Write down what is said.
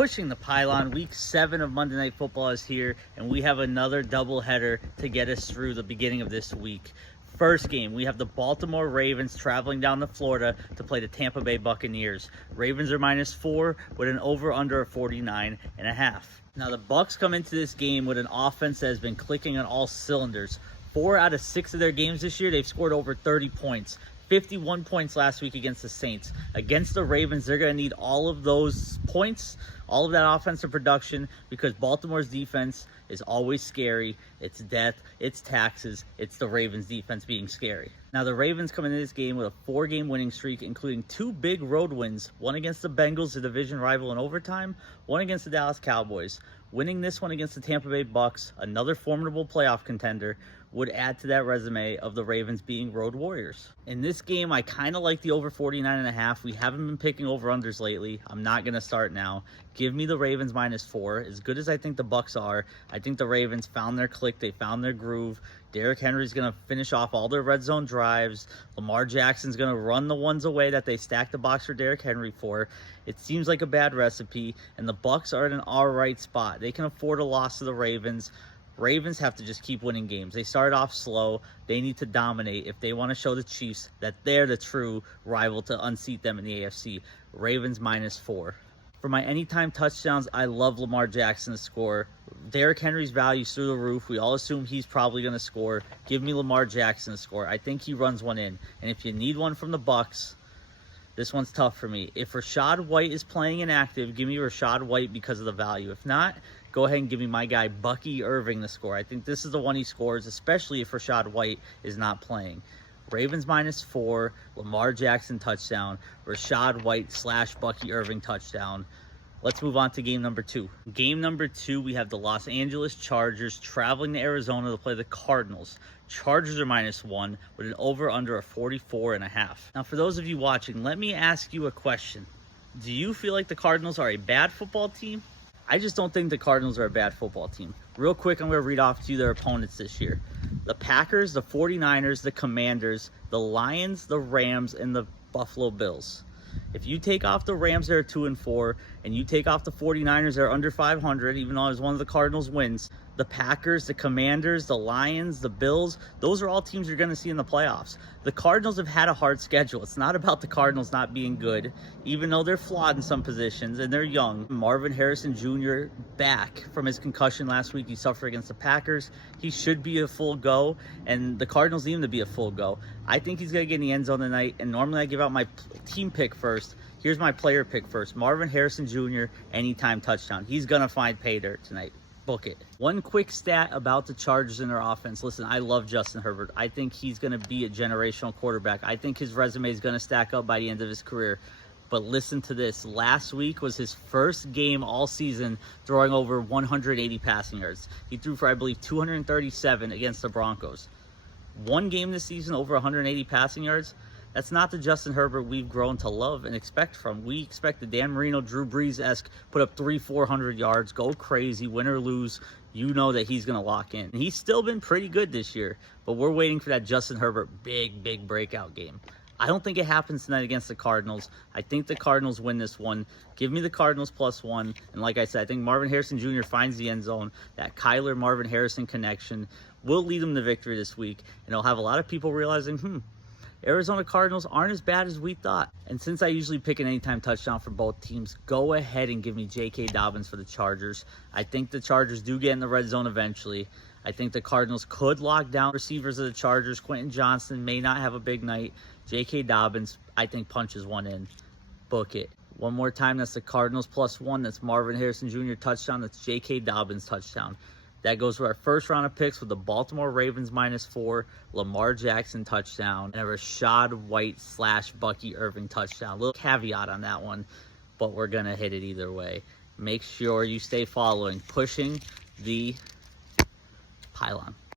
Pushing the pylon. Week 7 of Monday Night Football is here, and we have another doubleheader to get us through the beginning of this week. First game, we have the Baltimore Ravens traveling down to Florida to play the Tampa Bay Buccaneers. Ravens are -4 with an over-under of 49.5. Now the Bucs come into this game with an offense that has been clicking on all cylinders. 4 out of 6 of their games this year, they've scored over 30 points. 51 points last week against the Saints. Against the Ravens, they're going to need all of those points, all of that offensive production, because Baltimore's defense is always scary. It's death, it's taxes, it's the Ravens defense being scary. Now the Ravens come into this game with a 4-game winning streak, including 2 big road wins, one against the Bengals, the division rival in overtime, one against the Dallas Cowboys. Winning this one against the Tampa Bay Bucs, another formidable playoff contender, would add to that resume of the Ravens being road warriors. In this game, I kind of like the over 49.5. We haven't been picking over-unders lately. I'm not going to start now. Give me the Ravens -4. As good as I think the Bucs are, I think the Ravens found their click. They found their groove. Derrick Henry's going to finish off all their red zone drives. Lamar Jackson's going to run the ones away that they stacked the box for Derrick Henry for. It seems like a bad recipe, and the Bucs are in an all right spot. They can afford a loss to the Ravens. Ravens have to just keep winning games. They started off slow. They need to dominate if they want to show the Chiefs that they're the true rival to unseat them in the AFC. Ravens -4. For my anytime touchdowns, I love Lamar Jackson to score. Derrick Henry's value's through the roof. We all assume he's probably going to score. Give me Lamar Jackson to score. I think he runs one in. And if you need one from the Bucs, this one's tough for me. If Rachaad White is playing inactive, give me Rachaad White because of the value. If not, go ahead and give me my guy Bucky Irving to score. I think this is the one he scores, especially if Rachaad White is not playing. Ravens -4, Lamar Jackson touchdown, Rachaad White / Bucky Irving touchdown. Let's move on to game number 2. Game number 2, we have the Los Angeles Chargers traveling to Arizona to play the Cardinals. Chargers are -1 with an over-under of 44.5. Now, for those of you watching, let me ask you a question. Do you feel like the Cardinals are a bad football team? I just don't think the Cardinals are a bad football team. Real quick, I'm going to read off to you their opponents this year. The Packers, the 49ers, the Commanders, the Lions, the Rams, and the Buffalo Bills. If you take off the Rams, they're 2-4, and you take off the 49ers, they're under 500, even though it was one of the Cardinals' wins. The Packers, the Commanders, the Lions, the Bills, those are all teams you're going to see in the playoffs. The Cardinals have had a hard schedule. It's not about the Cardinals not being good, even though they're flawed in some positions and they're young. Marvin Harrison Jr. back from his concussion last week. He suffered against the Packers. He should be a full go, and the Cardinals need him to be a full go. I think he's going to get in the end zone tonight, and normally I give out my team pick first. Here's my player pick first. Marvin Harrison Jr., anytime touchdown. He's going to find pay dirt tonight. Book it. One quick stat about the Chargers and their offense. Listen, I love Justin Herbert. I think he's going to be a generational quarterback. I think his resume is going to stack up by the end of his career. But listen to this. Last week was his first game all season throwing over 180 passing yards. He threw for, I believe, 237 against the Broncos. One game this season, over 180 passing yards. That's not the Justin Herbert we've grown to love and expect from. We expect the Dan Marino, Drew Brees-esque, put up 300-400 yards, go crazy, win or lose. You know that he's going to lock in. And he's still been pretty good this year, but we're waiting for that Justin Herbert big breakout game. I don't think it happens tonight against the Cardinals. I think the Cardinals win this one. Give me the Cardinals +1. And like I said, I think Marvin Harrison Jr. finds the end zone. That Kyler-Marvin Harrison connection will lead them to victory this week. And it'll have a lot of people realizing, Arizona Cardinals aren't as bad as we thought. And since I usually pick an anytime touchdown for both teams, go ahead and give me J.K. Dobbins for the Chargers. I think the Chargers do get in the red zone eventually. I think the Cardinals could lock down receivers of the Chargers. Quentin Johnston may not have a big night. J.K. Dobbins, I think, punches one in. Book it. One more time, that's the Cardinals +1. That's Marvin Harrison Jr. touchdown. That's J.K. Dobbins touchdown. That goes to our first round of picks with the Baltimore Ravens -4, Lamar Jackson touchdown, and a Rachaad White / Bucky Irving touchdown. Little caveat on that one, but we're going to hit it either way. Make sure you stay following, pushing the pylon.